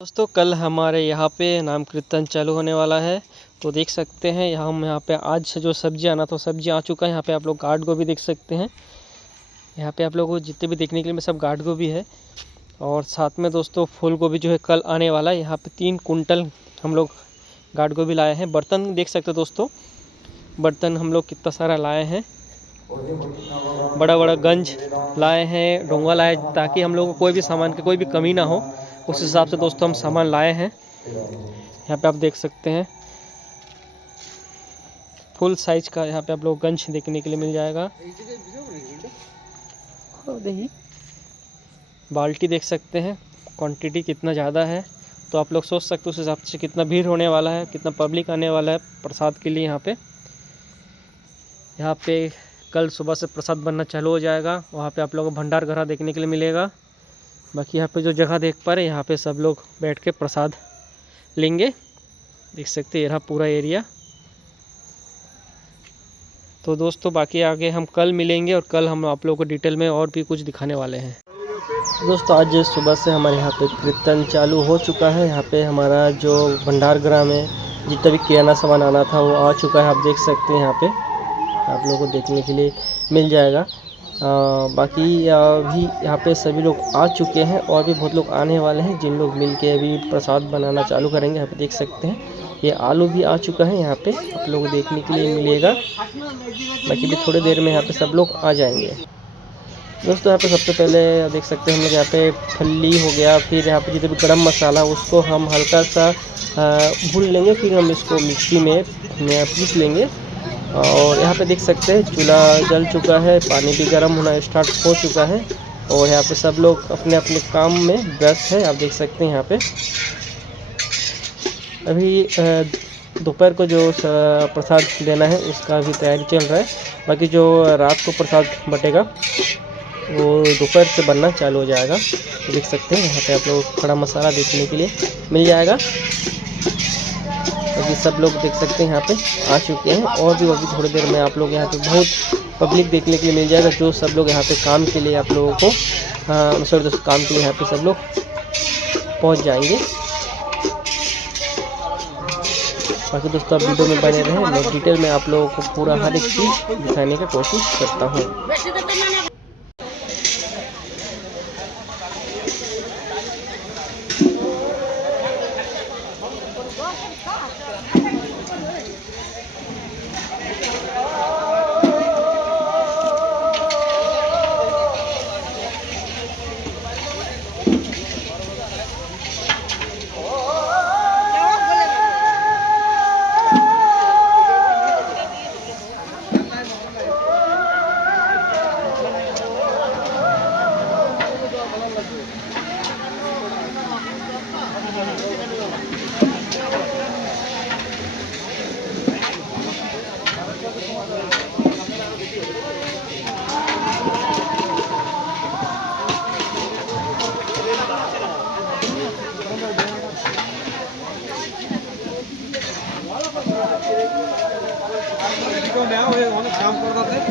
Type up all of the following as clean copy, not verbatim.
दोस्तों कल हमारे यहाँ पे नाम कीर्तन चालू होने वाला है। तो देख सकते हैं हम यहाँ पे आज से जो सब्जी आना तो सब्जी आ चुका है। यहाँ पे आप लोग गार्ड गोभी देख सकते हैं। यहाँ पे आप लोगों को जितने भी देखने के लिए सब गार्ड गोभी है। और साथ में दोस्तों फूल गोभी जो है कल आने वाला है। यहाँ पे 3 कुंटल हम लोग गार्ड गोभी लाए हैं। बर्तन देख सकते हो दोस्तों, बर्तन हम लोग कितना सारा लाए हैं। बड़ा बड़ा गंज लाए हैं, डोंगा लाए, ताकि हम लोग को कोई भी सामान की कोई भी कमी ना हो। उस हिसाब से दोस्तों हम सामान लाए हैं। यहाँ पे आप देख सकते हैं फुल साइज का यहाँ पे आप लोग गंज देखने के लिए मिल जाएगा। बाल्टी देख सकते हैं, क्वांटिटी कितना ज़्यादा है तो आप लोग सोच सकते हो उस हिसाब से कितना भीड़ होने वाला है, कितना पब्लिक आने वाला है प्रसाद के लिए। यहाँ पे कल सुबह से प्रसाद बनना चालू हो जाएगा। वहाँ पे आप लोगों को भंडार घरा देखने के लिए मिलेगा। बाकी यहाँ पे जो जगह देख पा रहे हैं यहाँ पे सब लोग बैठ के प्रसाद लेंगे। देख सकते हैं यह पूरा एरिया। तो दोस्तों बाकी आगे हम कल मिलेंगे और कल हम आप लोगों को डिटेल में और भी कुछ दिखाने वाले हैं। दोस्तों आज सुबह से हमारे यहाँ पे कीर्तन चालू हो चुका है। यहाँ पे हमारा जो भंडार गृह में जितना भी किराना सामान आना था वो आ चुका है। आप देख सकते हैं यहाँ पे आप लोगों को देखने के लिए मिल जाएगा। बाकी भी यहाँ पे सभी लोग आ चुके हैं और भी बहुत लोग आने वाले हैं, जिन लोग मिल के अभी प्रसाद बनाना चालू करेंगे। यहाँ पे देख सकते हैं ये आलू भी आ चुका है, यहाँ पे आप लोगों को देखने के लिए मिलेगा। बाकी भी थोड़ी देर में यहाँ पे सब लोग आ जाएंगे। दोस्तों यहाँ पे सबसे पहले देख सकते हैं हम लोग यहाँ पे फल्ली हो गया, फिर यहाँ पे जितने भी गरम मसाला उसको हम हल्का सा भून लेंगे, फिर हम इसको मिक्सी में पीस लेंगे। और यहाँ पे देख सकते हैं चूल्हा जल चुका है, पानी भी गर्म होना स्टार्ट हो चुका है। और यहाँ पे सब लोग अपने अपने काम में व्यस्त है। आप देख सकते हैं यहाँ पे अभी दोपहर को जो प्रसाद देना है उसका भी तैयारी चल रहा है। बाकी जो रात को प्रसाद बटेगा वो दोपहर से बनना चालू हो जाएगा। तो देख सकते हैं यहाँ पे आप लोग खड़ा मसाला देखने के लिए मिल जाएगा। अभी सब लोग देख सकते हैं यहाँ पे आ चुके हैं और भी अभी थोड़ी देर में आप लोग यहाँ पे बहुत पब्लिक देखने के लिए मिल जाएगा। जो सब लोग यहाँ पे काम के लिए आप लोगों को सॉरी दोस्तों काम के लिए यहाँ पे सब लोग पहुँच जाएंगे। बाकी दोस्तों आप वीडियो में बने रहें, मैं डिटेल में आप लोगों को पूरा हर एक चीज़ दिखाने की कोशिश करता हूँ।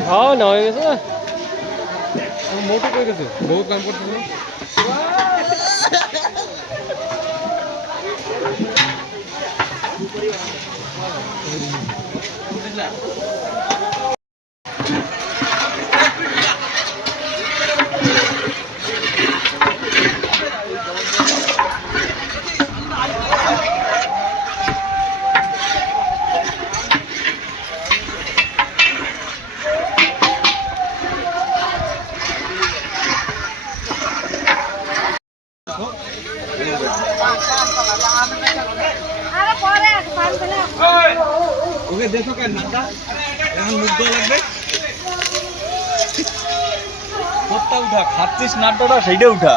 हाँ ना हो गया मोटो कोई कैसे बहुत काम करते हैं। ওকে দেখো কেন নাটা এখন মুগ্ধ লাগবে কোটটা উঠা খাচ্ছিস নাটাটা সেইটা উঠা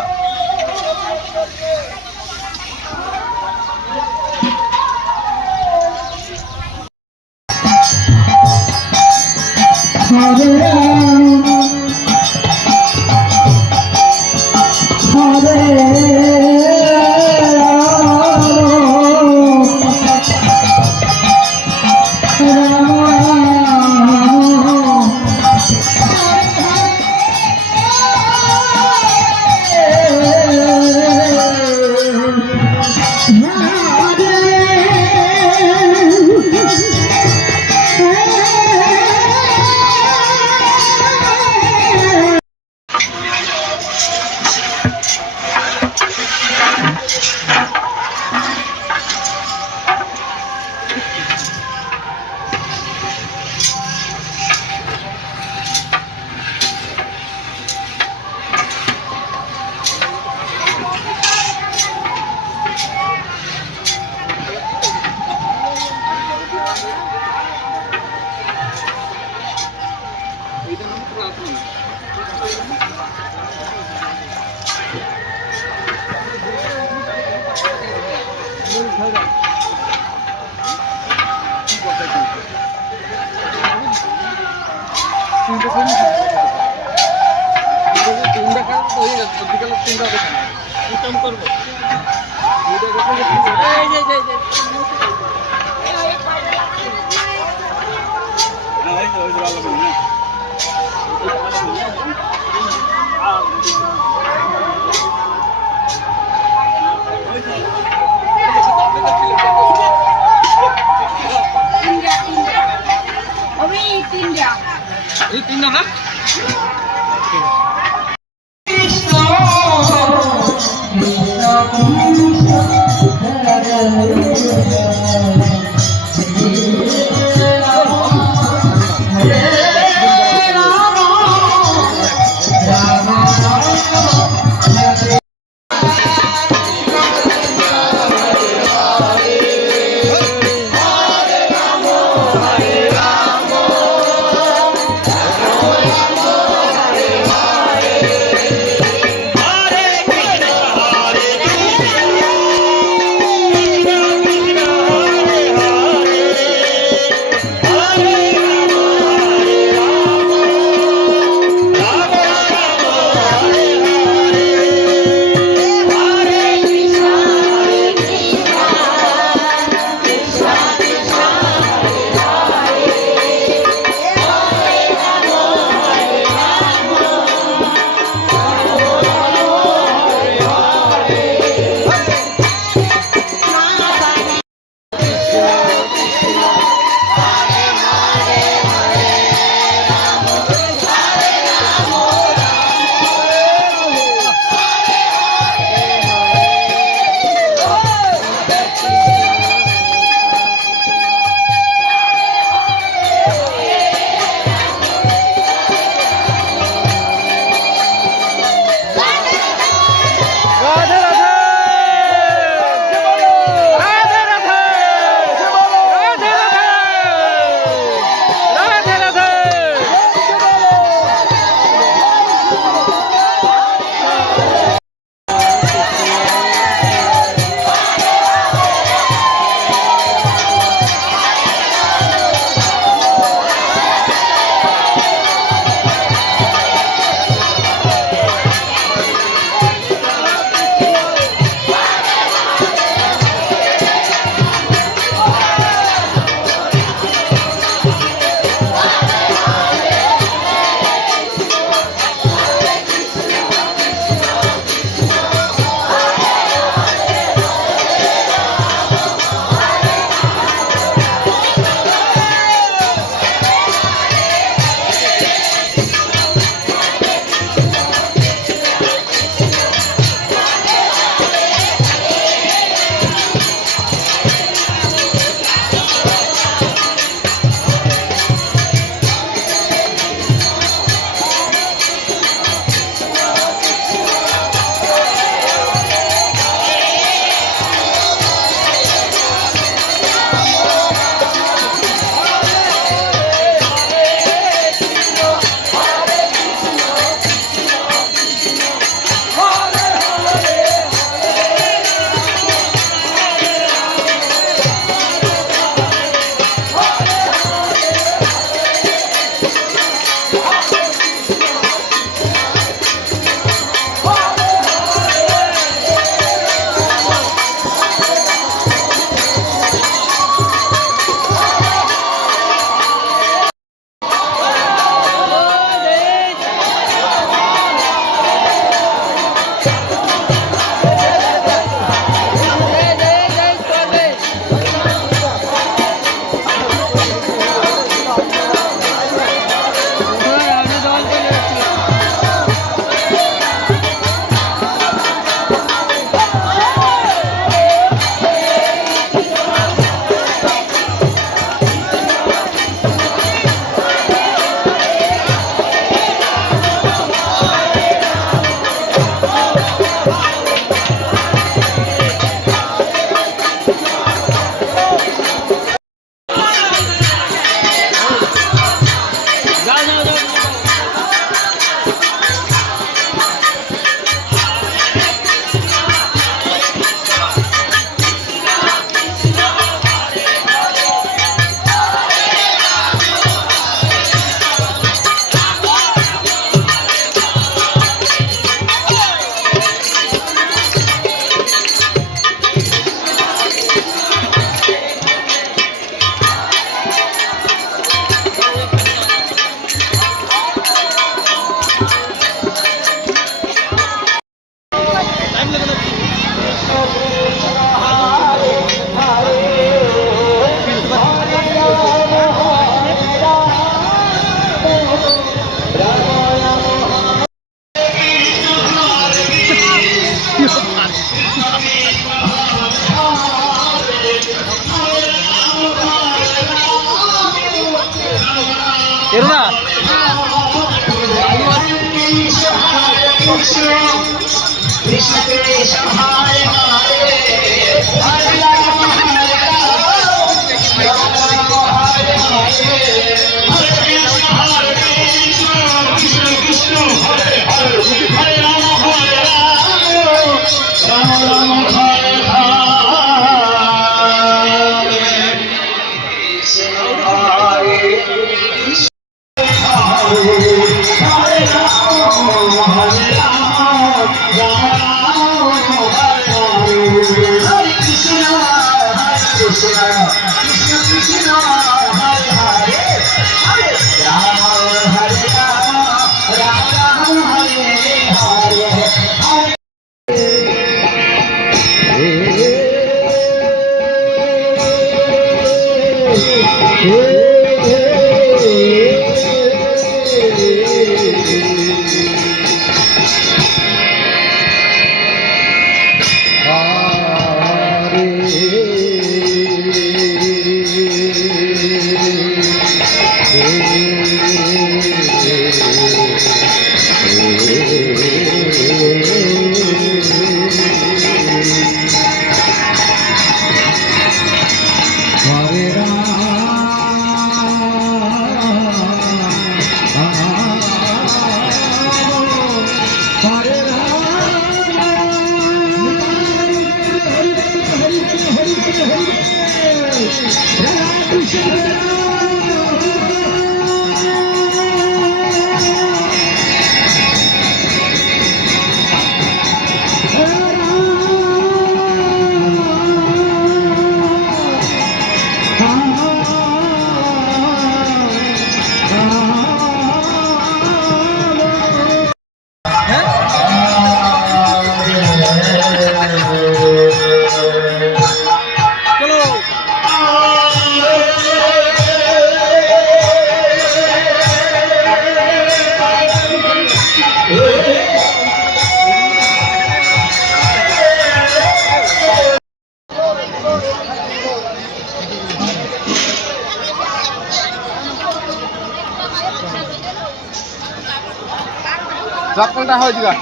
চপ্পলটা হয় দিবা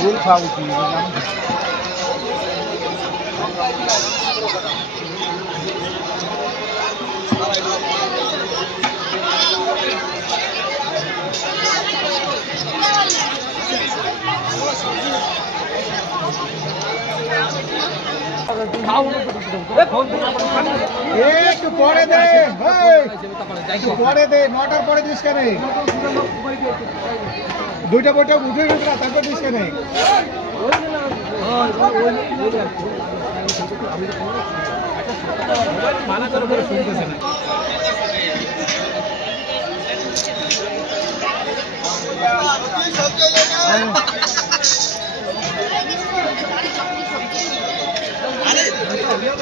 ভুল খাওয়া একটু পরে দে পরে দে 9টার পরে দিস কেন দুইটা বইটা উঠে গেছে না তারপর দিস কেন মানা করে করে শুনতেছে না